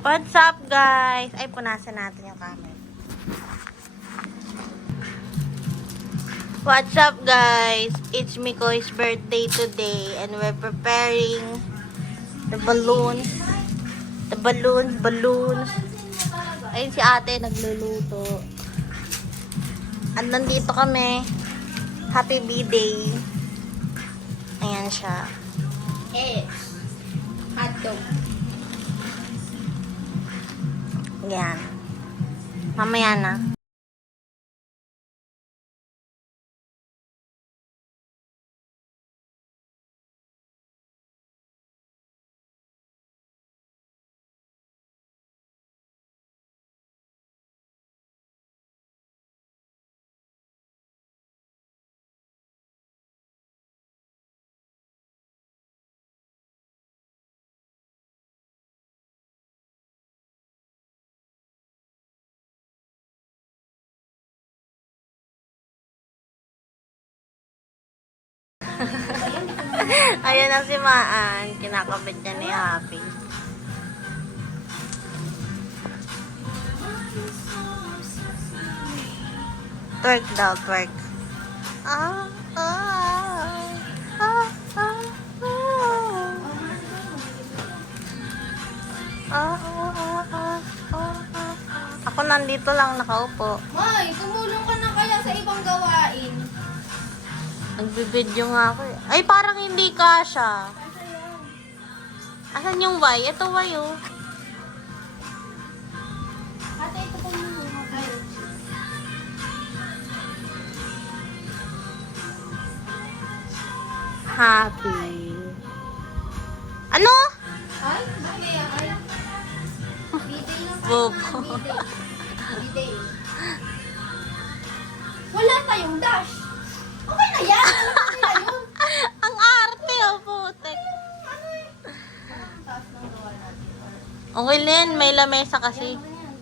What's up, guys? Ay, punasan natin yung camera. What's up, guys? It's Mikoy's birthday today and we're preparing the balloons. The balloons. Ayun si ate, nagluluto. At nandito kami. Happy B-Day. Ayan siya. Hotdog. Yan. Mamaya na. Ayan na si Maan. Kinakabit niya ni Happy. Twerk daw, twerk. Ako nandito lang nakaupo. May, tumulong ka na kaya sa ibang gawain. Nagbibideo nga ako eh. Ay, parang hindi kasha. Asan yung Y? Ito Y oh. Ate, ito po muna. Ay. Happy. Ano? Ay, bakit kaya? Ay. B-Day lang tayo. Bobo. B-Day. Wala tayong dash. Okay na yan. Alam ko nila yun. Ang arte oh, putek. Ano eh? Ang taas ng gawa natin. Okay Lynn, may lamesa kasi. Ano yan?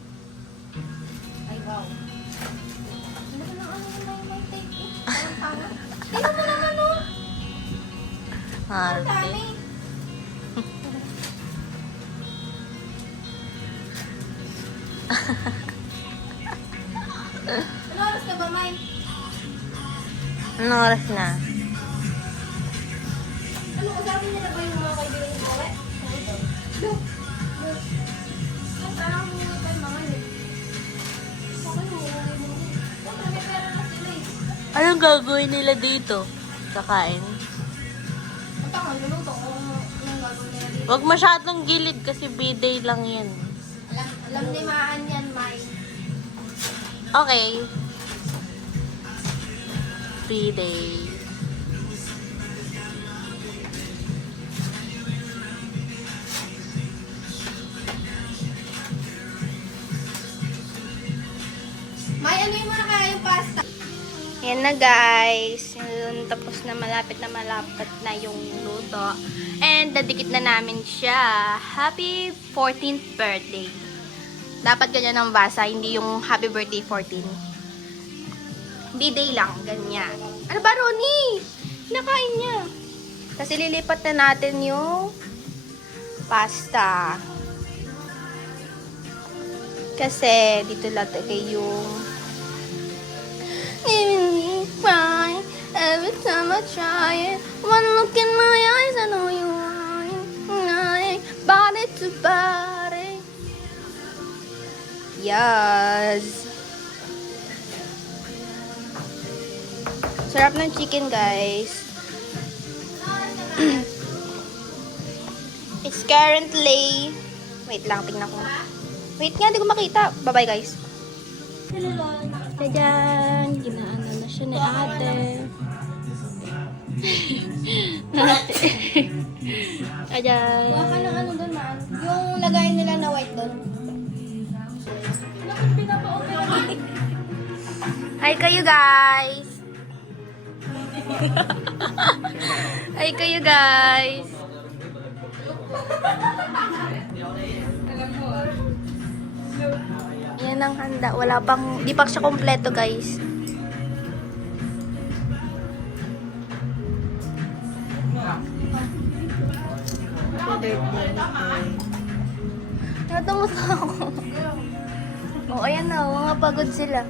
Ay, wow. Ano ba nang may take eh? Parang tanga. Tingnan mo naman oh. Ang Arte. dami. Ano oras ka ba, May? Anong oras na? Ano, usapin niya na ba yung mga kaibigan niyo? Okay? Look. Look. Ang parang muna tayo mga yun. Okay, muna mo. Siyempre, may pera na sila eh. Anong gagawin nila dito? Kakain? Ang tanga, luluto ko anong gagawin nila dito. Huwag masyadong gilid kasi B-Day lang yan. Alam ni Maan yan, May. Okay. B-Day. May, ano yung muna kaya yung pasta? Yan na guys. Tapos na malapit na yung luto. And dadikit na namin siya. Happy 14th birthday. Dapat ganyan ang basa, hindi yung happy birthday 14. B-Day lang, ganyan. Ano ba, Ronnie? Nakain niya. Kasi lilipat na natin yung pasta. Kasi dito lagay yung cry every time I try it. One look in my eyes, I know you are body to body. Yes. Sarap ng chicken, guys. It's currently... Wait lang, tingnan ko. Wait nga, hindi ko makita. Bye-bye, guys. Tadyan! Ginaano na siya ni ate. Tadyan! Kuha ka ng ano doon, Maan. Yung lagayin nila na white doon. Hi kayo, guys! Hi kayo, guys! Yan ang handa. Wala pang, di pa siya kompleto, guys. Birthday. Natumusa ako. Oh, ayan na. Mga pagod sila.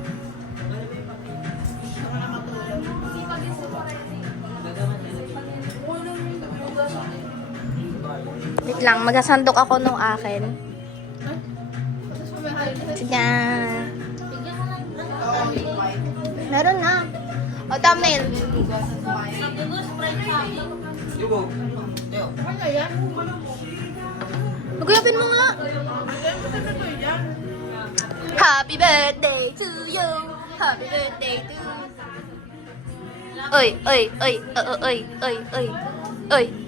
Wait lang, magsasandok ako nung akin. Sige. Meron na. O, thumbnail. Maguyapin mo nga. Happy birthday to you. Happy birthday to you. Oy, oy, oy, oy, oy, oy, oy,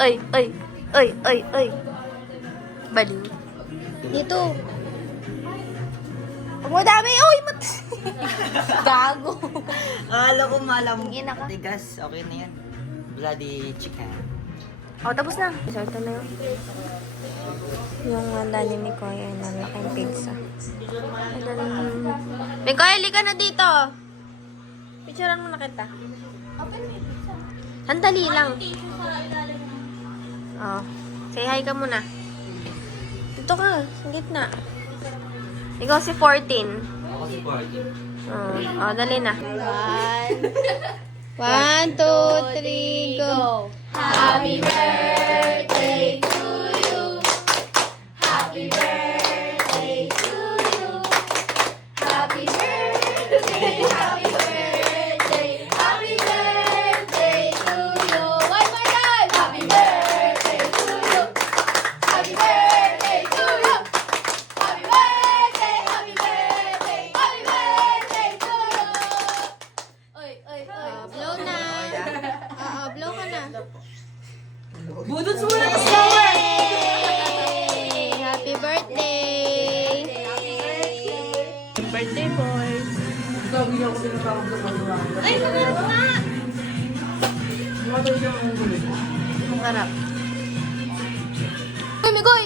oy, oy, oy, oy, oy. Baliw. Dito. Huwag mo dami. Oy, mat... Gago. Akala ko malam. Ina ka. Tigas, okay na yan. Bloody chicken. Oh, tapos na. Sorry na yun. Yung handa ni Mikoy ay nalaking pizza. Mikoy, halika na dito. Picturean mo na kita. Sandali lang. Oh, say hi ka muna. Dito ka, sa gitna. Ikaw si 14. Ako si Party. Oh, dali na. 1, 2, 3, go! Happy birthday to you. Happy birthday to you. Happy birthday, happy birthday, happy birthday to you. One more time. Happy birthday to you. Happy birthday to you. Happy birthday, happy birthday, happy birthday to you. Oy, oy, oy. Blow na. Oo, blow ka na. Budots muna na Yay! Happy birthday! Birthday boy! Ay, kumirap na! Ang harap. Uy, Migoy!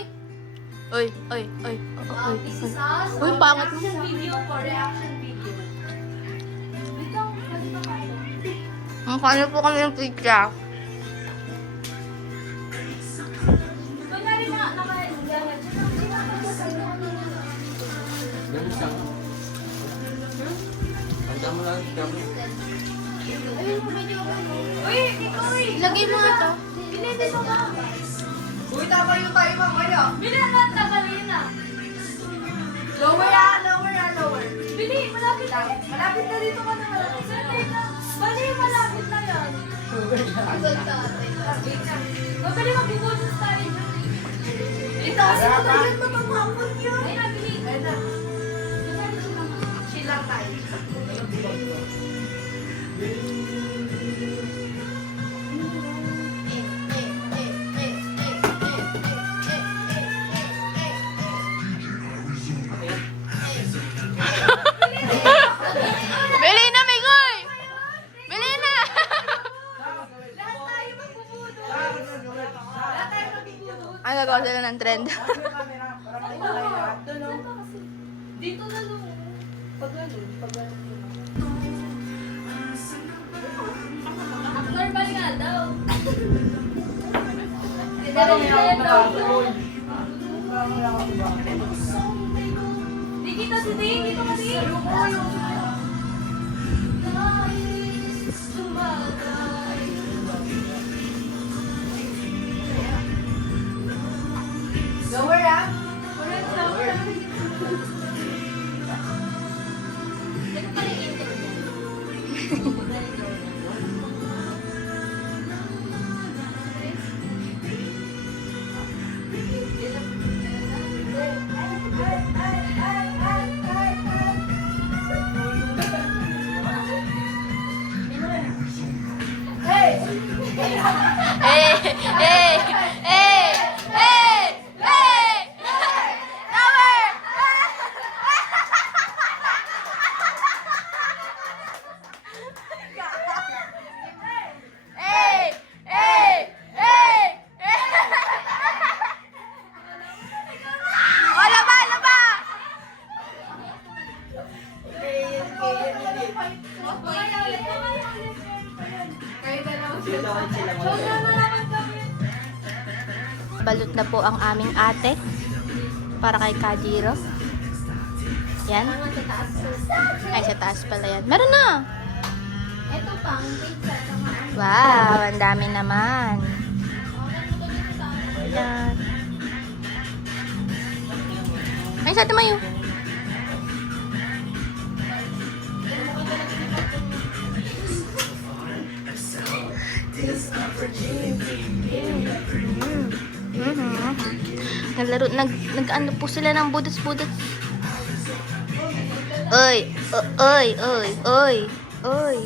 Uy, uy, uy. Uy, uy, pangat mo. Mukha po kami ng pizza. Lagay mo nga to. Uy, tama yung tayo mamaya. Bili na tagalina. Lower ah, lower ah, lower. Bili, malapit na. Malapit na dito ka na malapit. Bali, malapit na yan. Mabili mag-iboses tayo. Ito, kasi matagal na mamapon yun. Ay, nabili. Ay, na. Chill lang tayo. Bili na, Migoy! Bili na! Lahat tayo magbubudol. Lahat tayo magbubudol. Ang gagawa sila ng trend. Dito na lang. Pag ganun. Normal nga daw. Di kita si Dave, dito ka Dave. Lower ah. Hey! Hey! Hey! Hey! Hey! Lower! Hey! Hey! Hey! Oh, laba! Laba! Balot na po ang aming ate. Para kay Kajiro. Yan. Ang sa taas ko. Ay, sa taas pala yan. Meron na! Ito pang pizza. Saka ano. Wow, ang dami naman. Okay, ito dito sa akin. Yan. Ay, sa tumayo. Naglaro, nag-ano po sila ng budots-budots. Oy, oy, oy, oy, oy.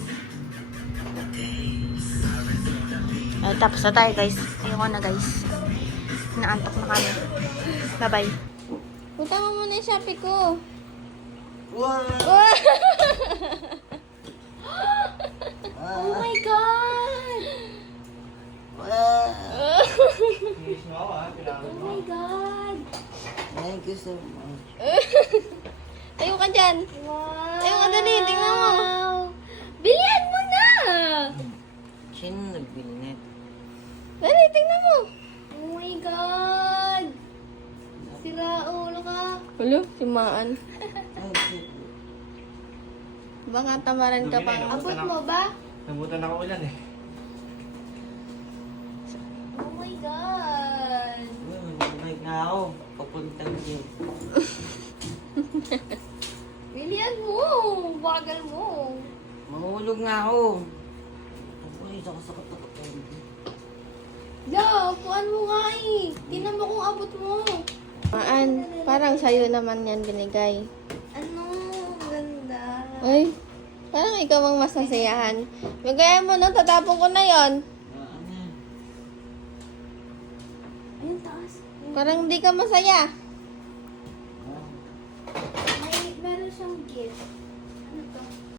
Ay, tapos na tayo, guys. Ayoko na, guys. Naantok na kami. Bye-bye. Punta mo muna yung Shopee ko. Wow! Oh my God! Wow! Oh my God! Thank you so much. Tayo ka dyan. Wow! Tayo ka dali. Tingnan mo. Bilihan mo na! Sino nagbili nito? Dali, tingnan mo. Oh my God! Sira ulo ka. Hello, si Maan. Ay, shit. Baka tamaran ka pang... Abot mo ba? Nabutan ako ulan eh. Oh my God! Nabalik na ako. Papuntang gym. Bilihan mo! Bagal mo! Mahulog nga ako. Ay, sakasakot ako. La, upuan mo nga eh. Tingnan mo kung abot mo. Maan, parang sa'yo naman yan binigay. Ano? Ganda. Ay, parang ikaw ang mas nasayahan. Bigay mo na, tatapon ko na yon. Ayun, taas. Parang hindi ka masaya. May, meron siyang gift. Ano to?